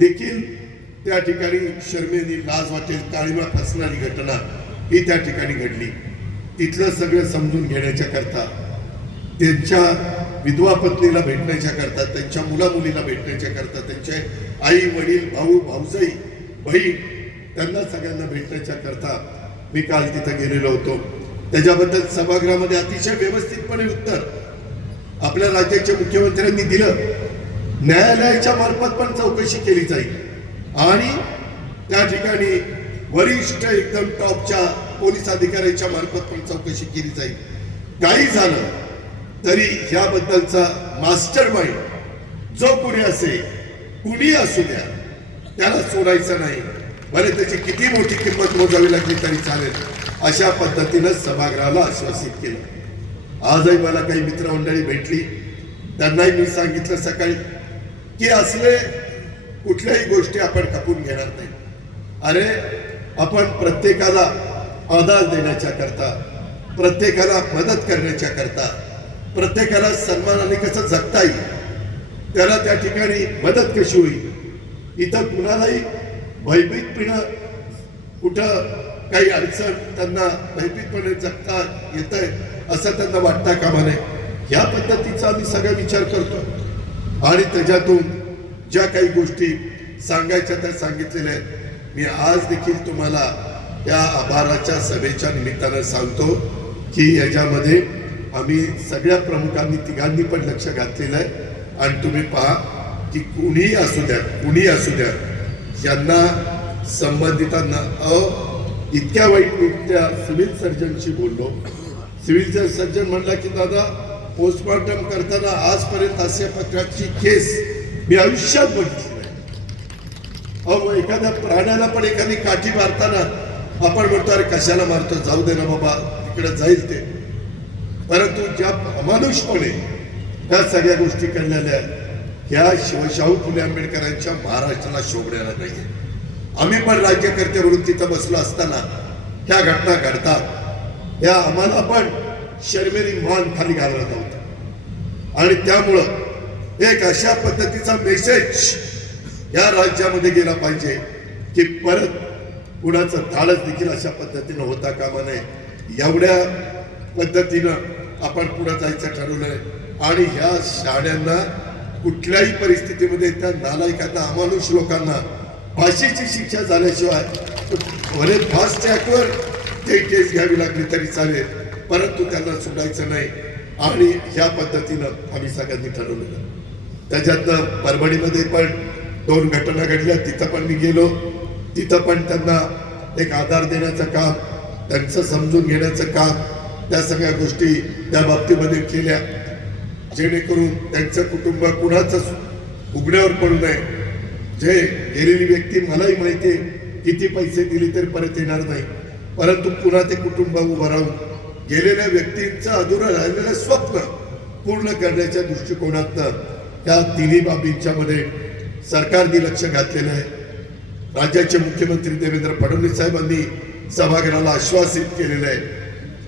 देखील त्या ठिकाणी शर्मेने लाज वाटेल काळीमा फसणारी घटना ही त्या ठिकाणी घडली। तिथलं सगळं समजून घेण्याच्या करता, त्यांच्या विधवा पत्नीला भेटण्याच्या करता, त्यांच्या मुलामुलीला भेटण्याच्या करता, त्यांचे आई वडील भाऊ भाऊजाई बहीण त्यांना सगळ्यांना भेटण्याच्या करता मी काल तिथं गेलेलो होतो। त्याच्याबद्दल सभागृहामध्ये अतिशय व्यवस्थितपणे उत्तर आपल्या राज्याच्या मुख्यमंत्र्यांनी दिलं। न्यायालयाच्या मार्फत पण चौकशी केली जाईल आणि त्या ठिकाणी वरिष्ठ एकदम टॉपच्या पोलीस अधिकाऱ्याच्या मार्फत पण चौकशी केली जाईल। काही झालं तरी याबद्दलचा मास्टर माइंड जो कुणी असेल, कुणी असू द्या, त्याला सोडायचं नाही, भले त्याची किती मोठी किंमत मोजावी लागली तरी चालेल, अशा पद्धतीनं सभागृहाला आश्वासित केलं। आजही मला काही मित्रमंडळी भेटली, त्यांनाही मी सांगितलं सकाळी की असले कुठल्याही गोष्टी आपण खपून घेणार नाही। अरे आपण प्रत्येकाला आधार देण्याच्या करता, प्रत्येकाला मदत करण्याच्या करता, प्रत्येकाला सन्मानाने कसं जगता येईल, त्याला त्या ठिकाणी मदत कशी होईल, इथं कुणालाही भयभीतपणे कुठं काही अडचण त्यांना भयभीतपणे जगता येतंय असं त्यांना वाटता कामा नये, ह्या पद्धतीचा आम्ही सगळा विचार करतो आणि त्याच्यातून ज्या काही गोष्टी सांगायच्या त्या सांगितलेल्या आहेत। मी आज देखील तुम्हाला त्या आभाराच्या सभेच्या निमित्तानं सांगतो की याच्यामध्ये आम्ही सगळ्या प्रमुखांनी तिघांनी पण लक्ष घातलेलं आहे आणि तुम्ही पहा की कुणीही असू द्या यांना संबंधितांना इतक्या वाईट मी त्या सिव्हिल सर्जनशी बोललो। सिव्हिल सर्जन म्हणला की दादा पोस्टमॉर्टम करताना आजपर्यंत अशा प्रकारची केस मी आयुष्यात बघितली नाही। एखाद्या प्राण्याला पण एखादी काठी मारताना आपण म्हणतो अरे कशाला मारतो, जाऊ दे ना बाबा, तिकडे जाईल ते, परंतु ज्या अमानुषपणे त्या सगळ्या गोष्टी केलेल्या ह्या शिवशाहू फुले आंबेडकरांच्या महाराष्ट्राला शोभणाऱ्या नाहीये। आम्ही पण राज्यकर्ते म्हणून तिथं बसलो असताना ह्या घटना घडतात, या आम्हाला पण शर्मेने मान खाली घालत नव्हतं आणि त्यामुळं एक अशा पद्धतीचा मेसेज या राज्यामध्ये गेला पाहिजे की परत कुणाचं धाडस देखील अशा पद्धतीनं होता कामा नये। एवढ्या पद्धतीनं आपण पुढे जायचं ठरवलंय आणि ह्या शाळ्यांना कुठल्याही परिस्थितीमध्ये त्या नालायकांना अमानुष लोकांना फाशीची शिक्षा झाल्याशिवाय भले फास्ट ट्रॅकवर ते केस घ्यावी लागली तरी चालेल, परंतु त्यांना सोडायचं नाही आणि ह्या पद्धतीनं आम्ही सगळ्यांनी ठरवलेलं। त्याच्यातनं परभणीमध्ये पण 2 घटना घडल्या, तिथं पण मी गेलो, तिथं पण त्यांना एक आधार देण्याचं काम, त्यांचं समजून घेण्याचं काम, त्या सगळ्या गोष्टी त्या बाबतीमध्ये केल्या जेणेकरून त्यांचं कुटुंब कुणाचं उघड्यावर पडू नये। जे गेलेली व्यक्ती मलाही माहिती आहे किती पैसे दिले तरी परत येणार नाही, परंतु पुन्हा ते कुटुंब उभं राहून गेलेल्या व्यक्तींचं अधुरं राहिलेलं स्वप्न पूर्ण करण्याच्या दृष्टिकोनातनं त्या तिन्ही बाबींच्या मध्ये सरकारने लक्ष घातलेलं आहे। राज्याचे मुख्यमंत्री देवेंद्र फडणवीस साहेबांनी सभागृहाला आश्वासित केलेलं आहे।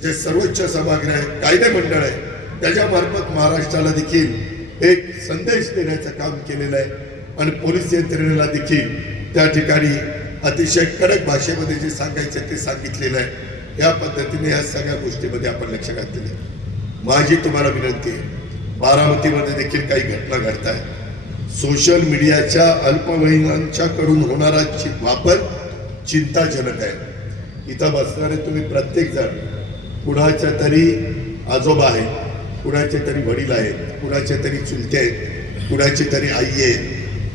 जे सर्वोच्च सभागृह आहे, कायदे मंडळ आहे, त्याच्या मार्फत महाराष्ट्राला देखील एक संदेश देण्याचं काम केलेलं आहे आणि पोलीस यंत्रणेला देखील त्या ठिकाणी अतिशय कडक भाषेमध्ये जे सांगायचं ते सांगितलेलं आहे। या पद्धतीने या सगळ्या गोष्टीमध्ये आपण लक्ष घातलेलं आहे। माझी तुम्हाला विनंती आहे, बारामतीमध्ये देखील काही घटना घडत आहेत। सोशल मीडियाच्या अल्पवयीनांच्याकडून होणारा वापर चिंताजनक आहे। इथं बसणारे तुम्ही प्रत्येक जण कुणाच्या तरी आजोबा आहेत, कुणाचे तरी वडील आहेत, कुणाचे तरी चुलते आहेत, कुणाची तरी आई आहे,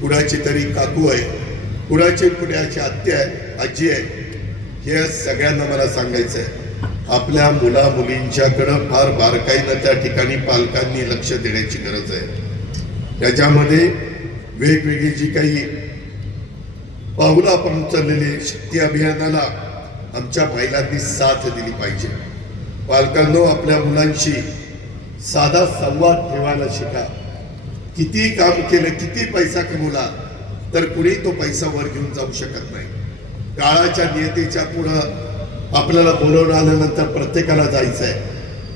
कुणाची तरी काकू आहे, कुणाची आत्या आहे, आजी आहे। हे सगळ्यांना मला सांगायचं आहे, आपल्या मुला मुलींच्याकडं फार बारकाईनं त्या ठिकाणी पालकांनी लक्ष देण्याची गरज आहे। त्याच्यामध्ये वेगवेगळी जी काही पावलं आपण उचललेली शक्ती अभियानाला आमच्या महिलांनी साथ दिली पाहिजे। पालकांनो, आपल्या मुलांशी साधा संवाद ठेवायला शिका। किती काम केलं, किती पैसा कमवला तर कुणी तो पैसा वर घेऊन जाऊ शकत नाही। काळाच्या नियतीच्या पुढं आपल्याला बोलवून आल्यानंतर प्रत्येकाला जायचं आहे,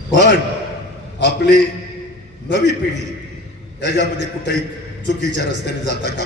पण आपली नवी पिढी याच्यामध्ये कुठेही चुकीच्या रस्त्याने जाता का